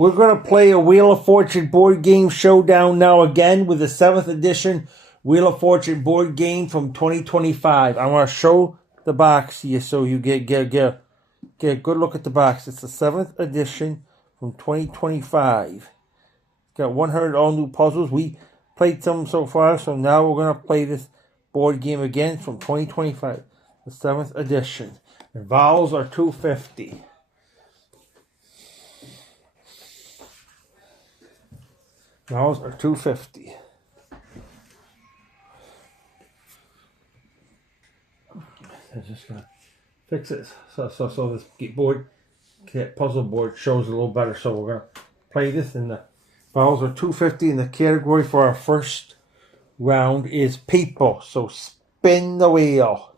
We're going to play a Wheel of Fortune board game showdown now again with the 7th edition Wheel of Fortune board game from 2025. I want to show the box here so you get a good look at the box. It's the 7th edition from 2025. It's got 100 all new puzzles. We played some so far, so now we're going to play this board game again from 2025. The 7th edition. The vowels are $2.50. Vowels are $2.50. I'm just gonna fix it so this board, puzzle board shows a little better. So we're gonna play this, and the vowels are $2.50, and the category for our first round is people. So spin the wheel.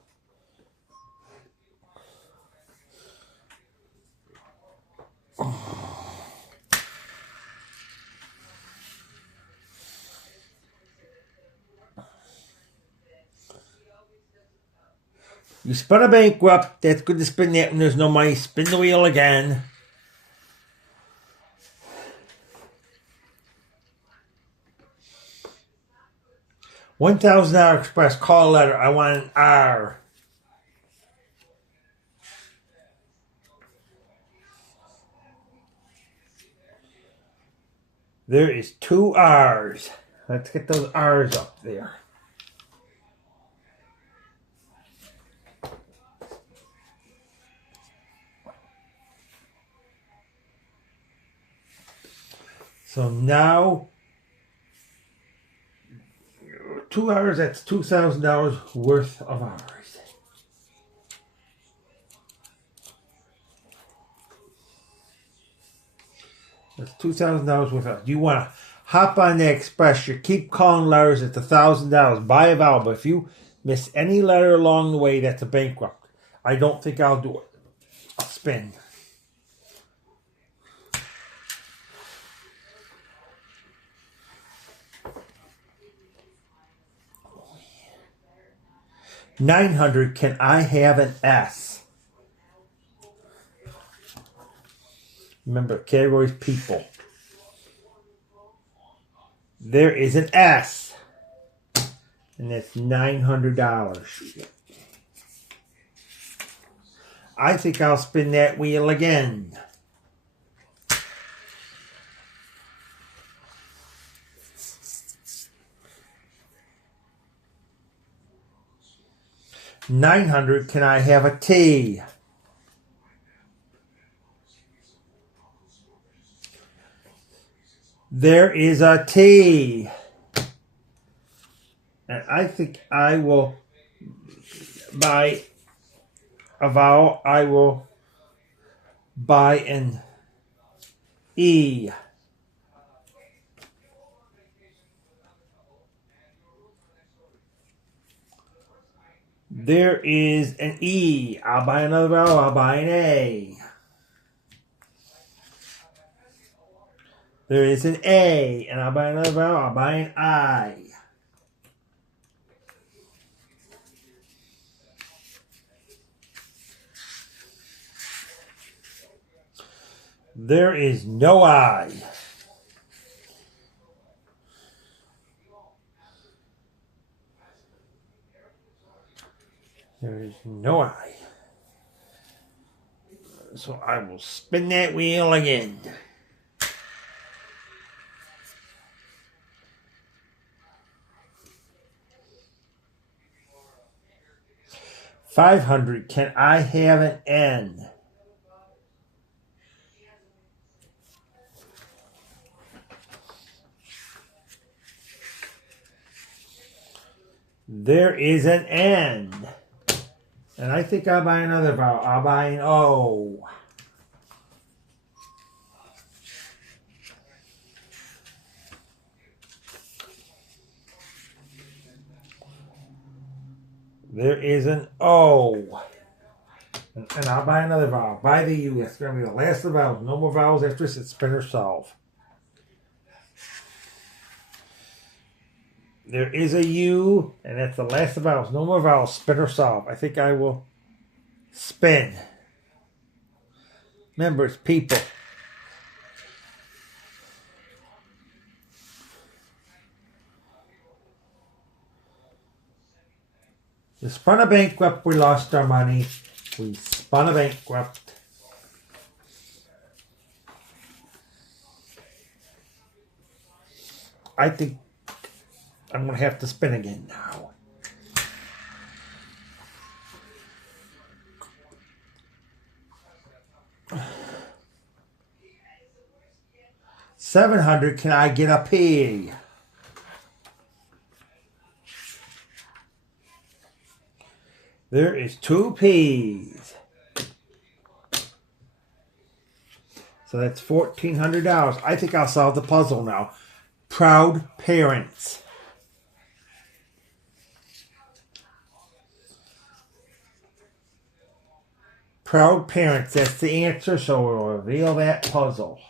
You spin a bankrupt. That's good to spin that when there's no money. Spin the wheel again. $1,000 express. Call letter. I want an R. There is 2 R's. Let's get those R's up there. So now, 2 hours, that's $2,000 worth of hours. That's $2,000 worth of hours. You want to hop on the express. You keep calling letters, it's $1,000. Buy a vowel, but if you miss any letter along the way, that's a bankrupt. I don't think I'll do it. I'll spin. $900. Can I have an S? Remember, category is people. There is an S, and that's $900. I think I'll spin that wheel again. $900. Can I have a T? There is a T. And I think I will buy a vowel. I will buy an E. There is an E. I'll buy another vowel. I'll buy an A. There is an A. And I'll buy another vowel. I'll buy an I. There is no I. There is no I. So I will spin that wheel again. $500. Can I have an N? There is an N. And I think I'll buy another vowel. I'll buy an O. There is an O. And I'll buy another vowel. Buy the U. That's going to be the last of the vowels. No more vowels after this. It's spin or solve. There is a U, and that's the last of vowels. No more vowels. Spin or solve. I think I will spin. Remember, it's people. We spun a bankrupt, we lost our money. We spun a bankrupt. I think I'm going to have to spin again now. $700, can I get a pig? There is 2 pigs. So that's $1,400. I think I'll solve the puzzle now. Proud parents. Proud parents, that's the answer, so we'll reveal that puzzle.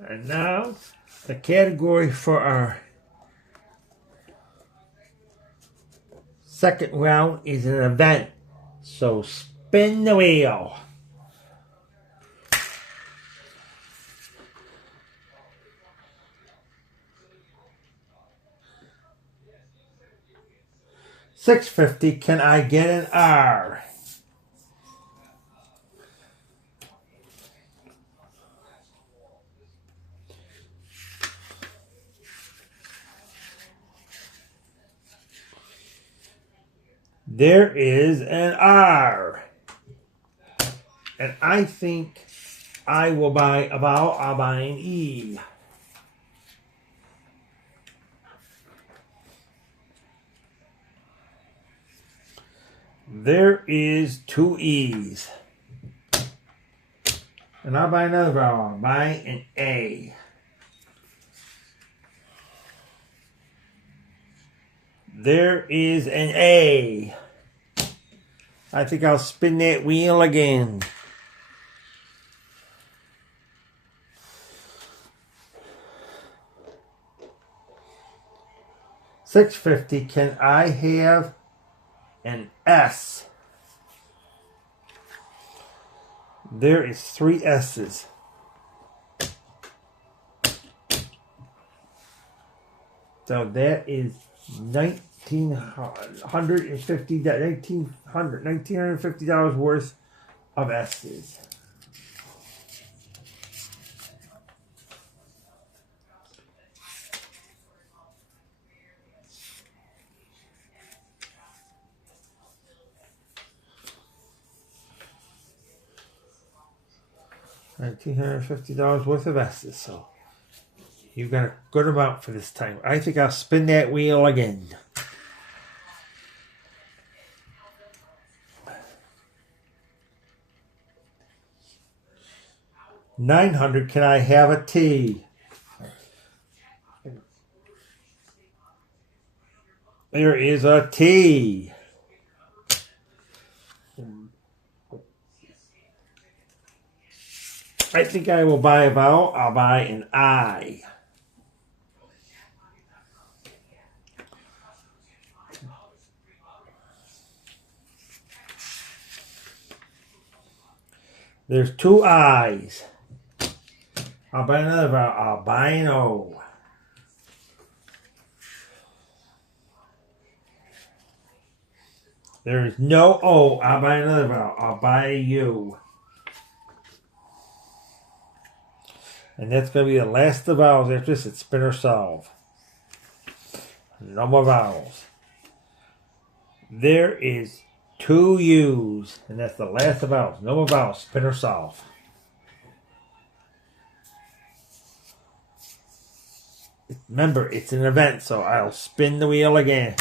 And now, the category for our second round is an event. So spin the wheel. $650, can I get an R? There is an R. And I think I will buy a vowel. I'll buy an E. There is 2 E's. And I'll buy another vowel. I'll buy an A. There is an A. I think I'll spin that wheel again. $650, can I have an S? There is 3 S's. So that is $1,950 worth of S's. $1,950 worth of S's. So you got a good amount for this time. I think I'll spin that wheel again. $900, can I have a T? There is a T. I think I will buy a vowel. I'll buy an I. There's 2 I's. I'll buy another vowel. I'll buy an O. There is no O. I'll buy another vowel. I'll buy a U. And that's going to be the last of the vowels after this. It's spin or solve. No more vowels. There is 2 U's. And that's the last of vowels. No more vowels. Spin or solve. Remember, it's an event, so I'll spin the wheel again.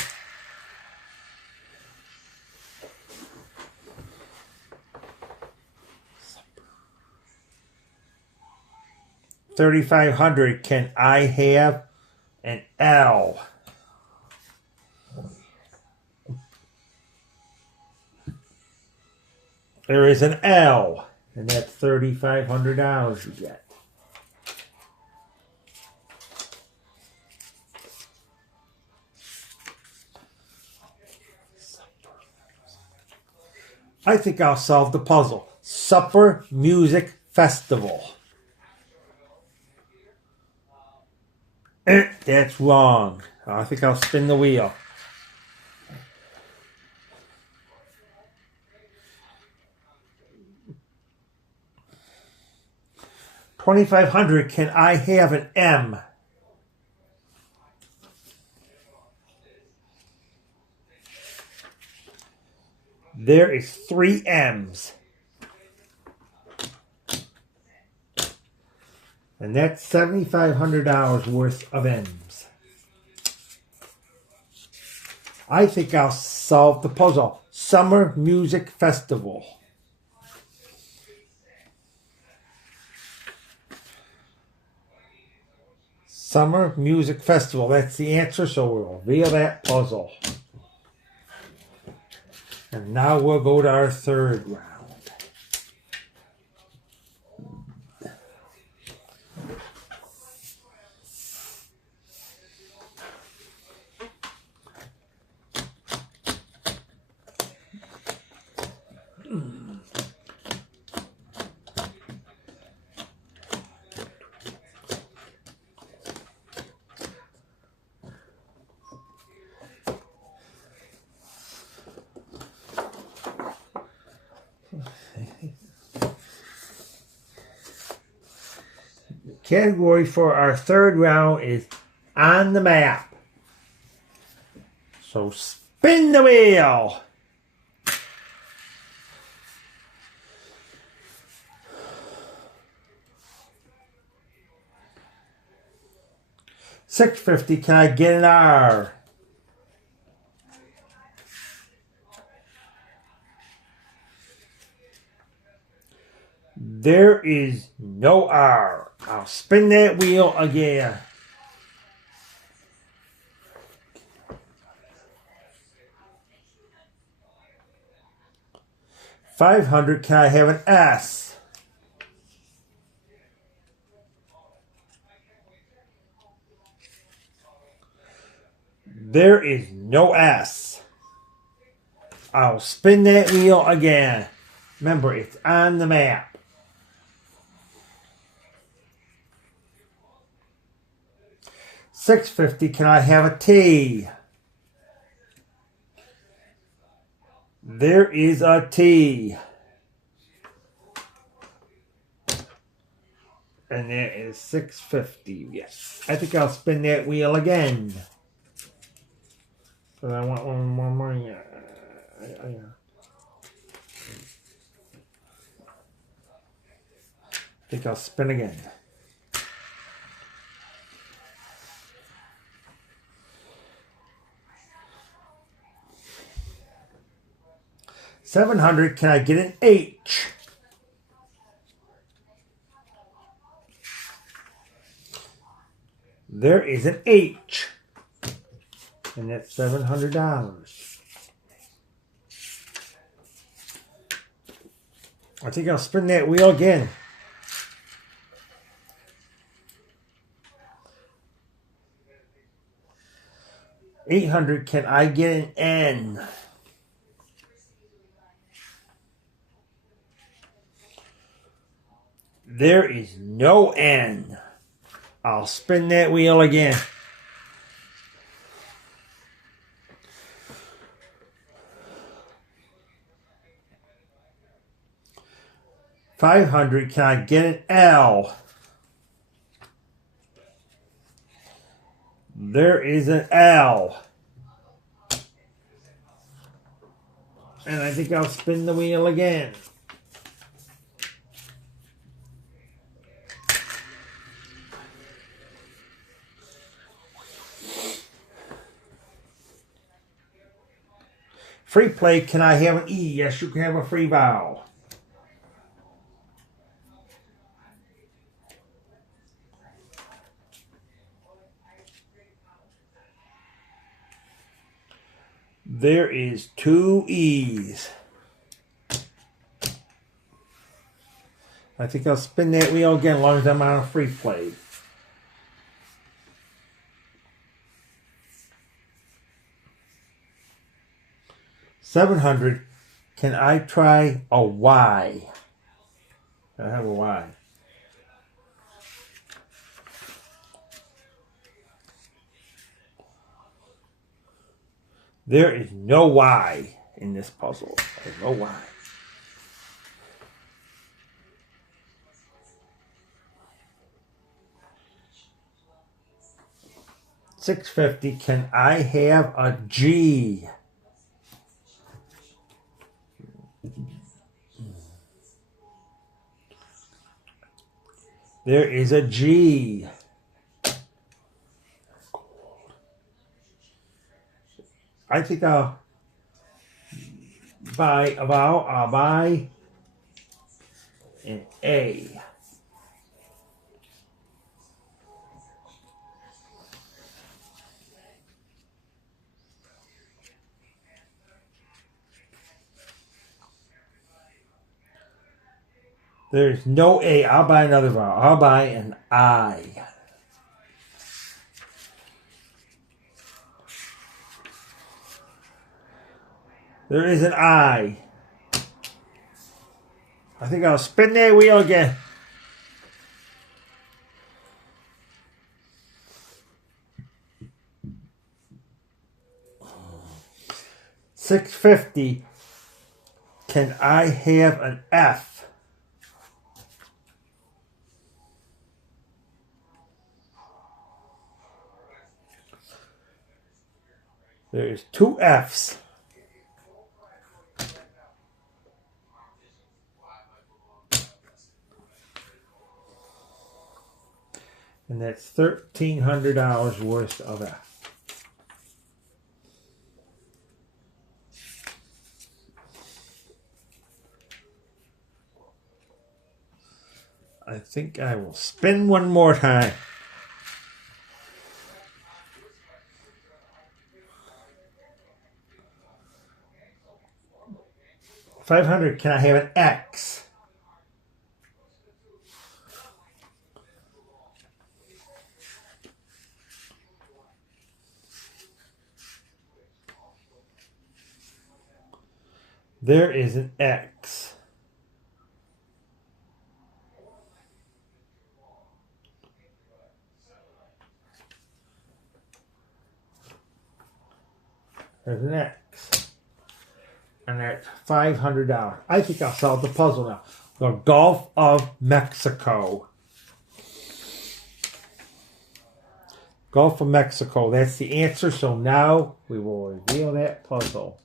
$3,500. Can I have an L? There is an L. And that's $3,500 you get. I think I'll solve the puzzle. Supper Music Festival. That's wrong. I think I'll spin the wheel. $2,500. Can I have an M? There is 3 M's. And that's $7,500 worth of M's. I think I'll solve the puzzle. Summer Music Festival. Summer Music Festival. That's the answer, so we'll reveal that puzzle. And now we'll go to our third round. Category for our third round is on the map. So spin the wheel. $6.50. Can I get an R? There is no R. I'll spin that wheel again. $500. Can I have an S? There is no S. I'll spin that wheel again. Remember, it's on the map. $6.50. Can I have a T? There is a T. And that is $6.50. Yes. I think I'll spin that wheel again. But I want one more money. I think I'll spin again. $700. Can I get an H? There is an H. And that's $700. I think I'll spin that wheel again. $800. Can I get an N? There is no N. I'll spin that wheel again. $500. Can I get an L? There is an L. And I think I'll spin the wheel again. Free play. Can I have an E? Yes, you can have a free vowel. There is 2 E's. I think I'll spin that wheel again as long as I'm on a free play. $700. Can I try a Y? I have a Y. There is no Y in this puzzle. There's no Y. $650. Can I have a G? There is a G. I think I'll buy an A. There's no A. I'll buy another vowel. I'll buy an I. There is an I. I think I'll spin that wheel again. $650. Can I have an F? There's two F's. And that's $1,300 worth of F. I think I will spin one more time. $500. Can I have an X? There is an X. There's an X. And that's $500. I think I'll solve the puzzle now. The Gulf of Mexico. Gulf of Mexico. That's the answer. So now we will reveal that puzzle.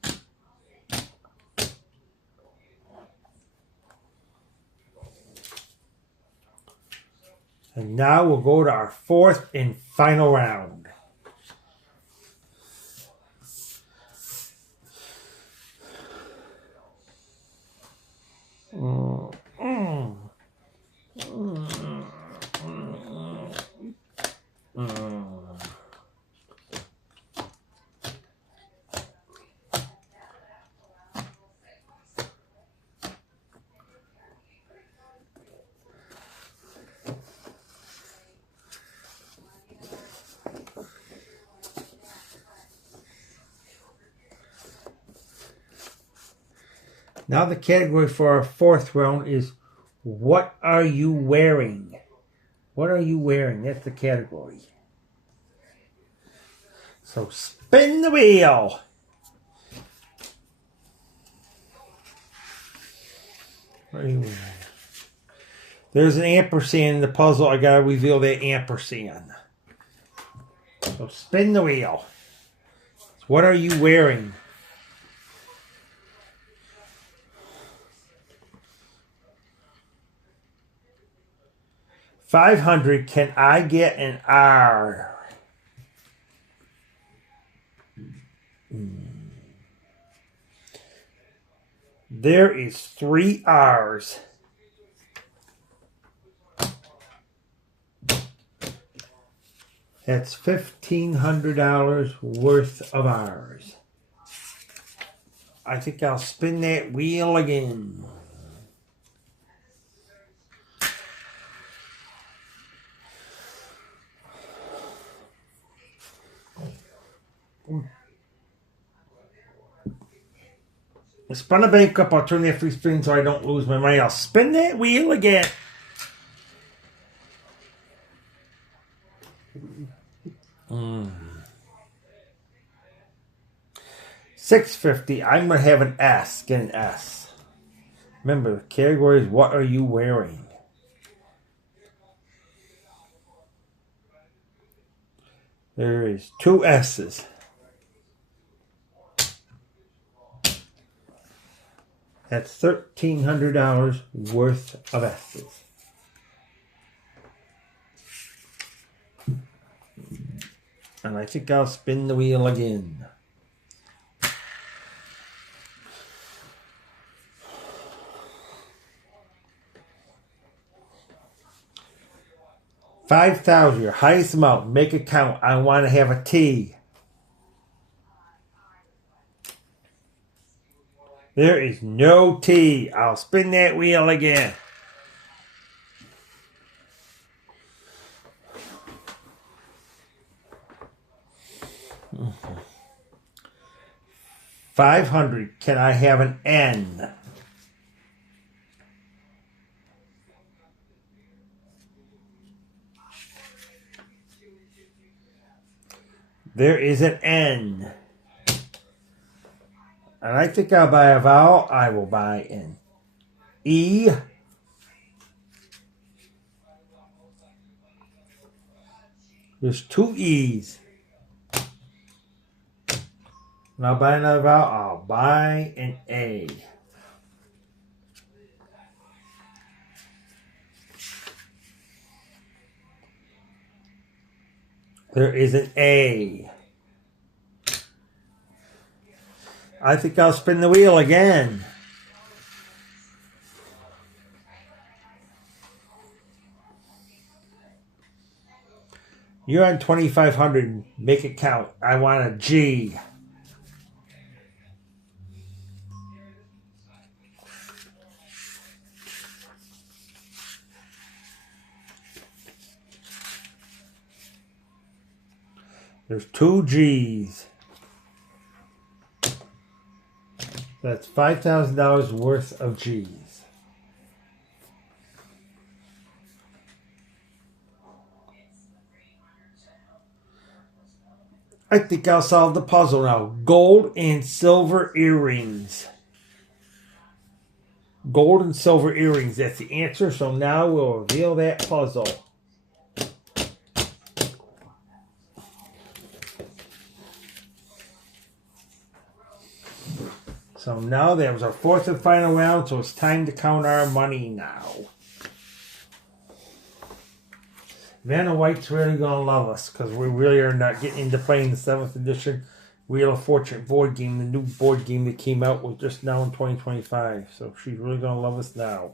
And now we'll go to our fourth and final round. Now the category for our fourth round is, what are you wearing? What are you wearing? That's the category. So spin the wheel. What are you wearing? There's an ampersand in the puzzle. I gotta reveal that ampersand. So spin the wheel. What are you wearing? $500. Can I get an R? There is 3 R's. That's $1,500 worth of R's. I think I'll spin that wheel again. Spin the bank up. I'll turn that free spin so I don't lose my money. I'll spin that wheel again. $6.50. I'm gonna have an S. Get an S. Remember, the category is what are you wearing? There is 2 S's. That's $1,300 worth of S's. And I think I'll spin the wheel again. $5,000, your highest amount. Make it count. I want to have a T. There is no T. I'll spin that wheel again. $500. Can I have an N? There is an N. And I think I'll buy a vowel. I will buy an E. There's 2 E's. And I'll buy another vowel. I'll buy an A. There is an A. I think I'll spin the wheel again. You're on 2,500. Make it count. I want a G. There's 2 G's. That's $5,000 worth of G's. I think I'll solve the puzzle now. Gold and silver earrings. Gold and silver earrings. That's the answer. So now we'll reveal that puzzle. So now that was our 4th and final round, so it's time to count our money now. Vanna White's really going to love us because we really are not getting into playing the 7th edition Wheel of Fortune board game, the new board game that came out with just now in 2025. So she's really going to love us now.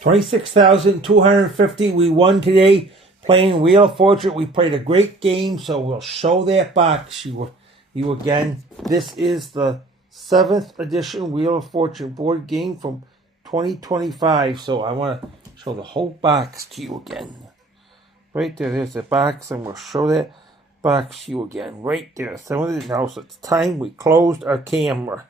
$26,250. We won today playing Wheel of Fortune. We played a great game, so we'll show that box you again. This is the 7th edition Wheel of Fortune board game from 2025. So I want to show the whole box to you again. Right there, there's the box, and we'll show that box to you again. Right there. Now, so it's time we closed our camera.